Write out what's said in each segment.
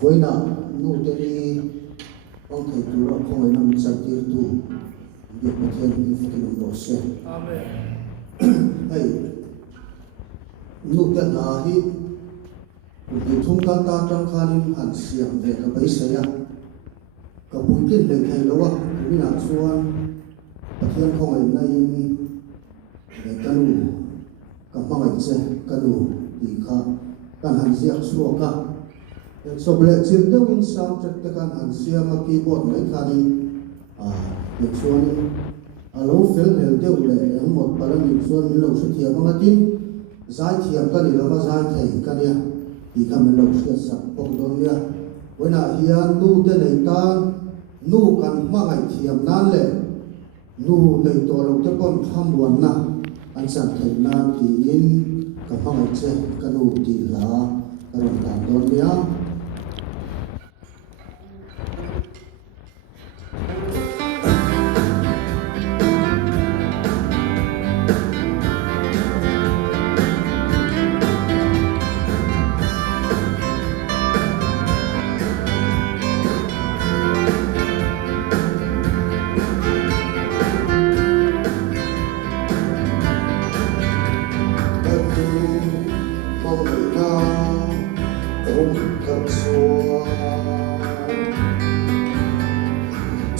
với nợ nụ tên đi ông thầy tu ra không phải nằm chân tiêu tu việc mà thiên như phải cái nụ xe hay nụ tên là hi thì thông ta ta trong khanin hẳn xiềng về cái bấy sấy à cái bụi kinh để thầy đâu à cũng là xuân thiên không phải nay để cái nụ cái Hmangaih xe cái nụ thì khác cái hẳn xiềng xua cả so ble chim deuh in soundtrack te kan han siama keyboard mai khani ti chuan alo fel hel deuh le engmot palani chuan min lo su thiam anga tin zai thiam ka ni lova zai thei ka nia ti kam min lo sia sak pok don nia wena hian nu te nei tan nu kan Hmangaih thiam nan le nu nei to lo te pon kham wan na an san thei nan ti in ka Hmangaih che ka nu ti la ka ron tan don nia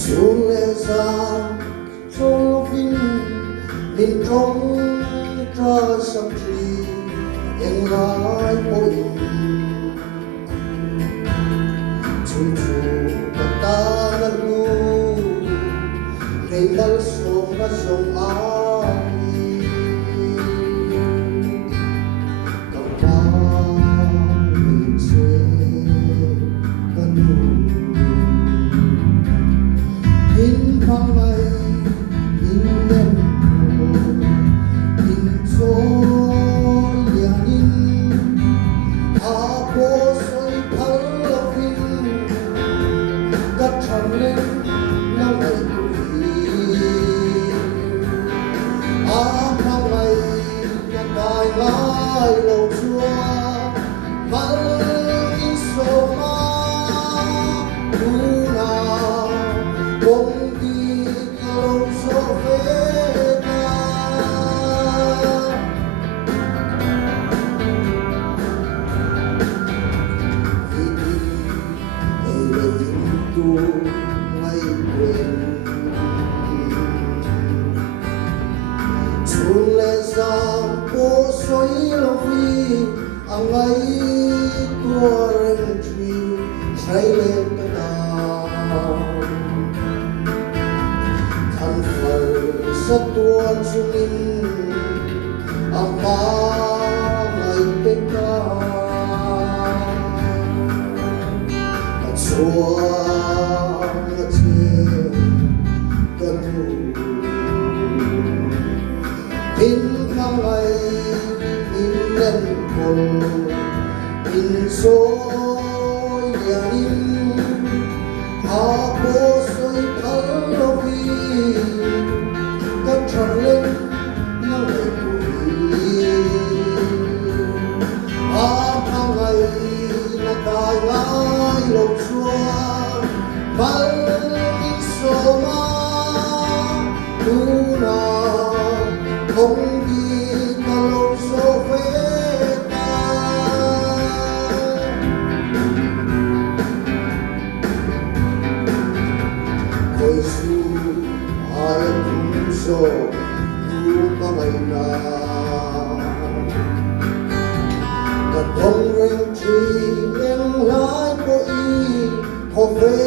Chuông lê ra cho vinh mình trong tra sắp trì em gái bội chung chung cả ta đã lu ngày nắng sông đã sông ai cầm ba mình chế cần đủ Hmangaih in nem in choi lianin a po soi phal lovin gat tham lên na mai kui a Hmangaih na dai lai lo chua mal in so ma una bông đi câu số về ta vì đi ấy là những tu ngay quên chuông lê ra cô xoay lo vì anh ấy tua rèn truy say lên sa tuan sumin ang Hmangaih te ka at suang at che ka tu in Hmangaih in nen kol in soi lianin a po soi phal lovi tròn lên na ngày kui a Hmangaih na dai ngai lo chua mal in so ma tu na không đi ta lo so về ta khơi su ai so tu Hmangaih na cả đông rèn trì em lái có y họ về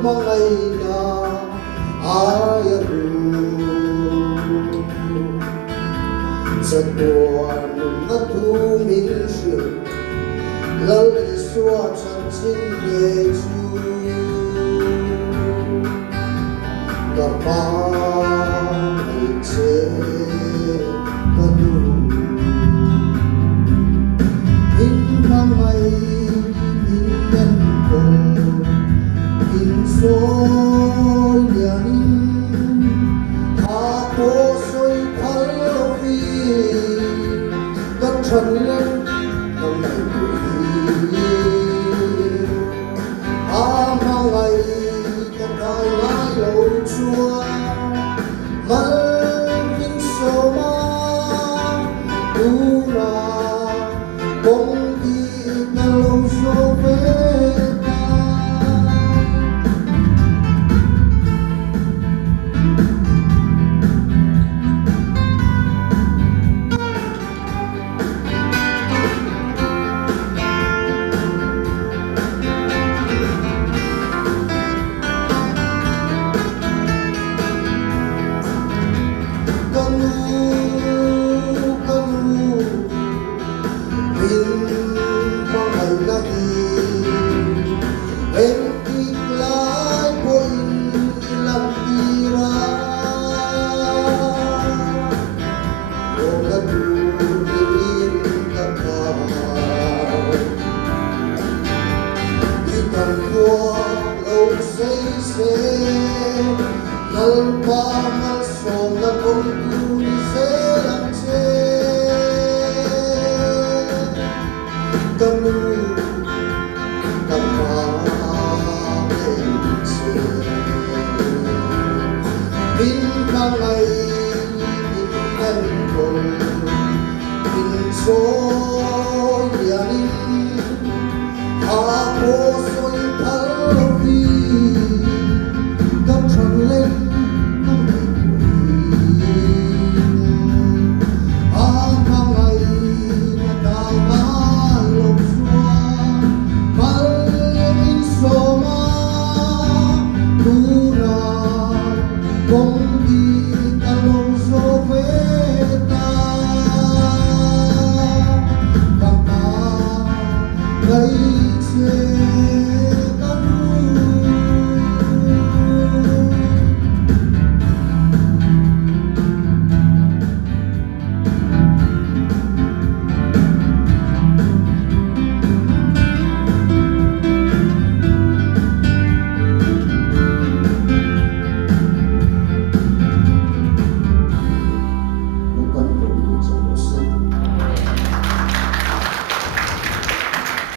Hmangaih na ai ru sa tuan na tu min shu lau i xua chan chin ye chu cả Hmangaih che ka nu in Hmangaih in nen kol in soi lianin a po soi phal lovi gat than lên cầm nu cầm hoa lên xe bin Hmangaih bin ăn cồn bin số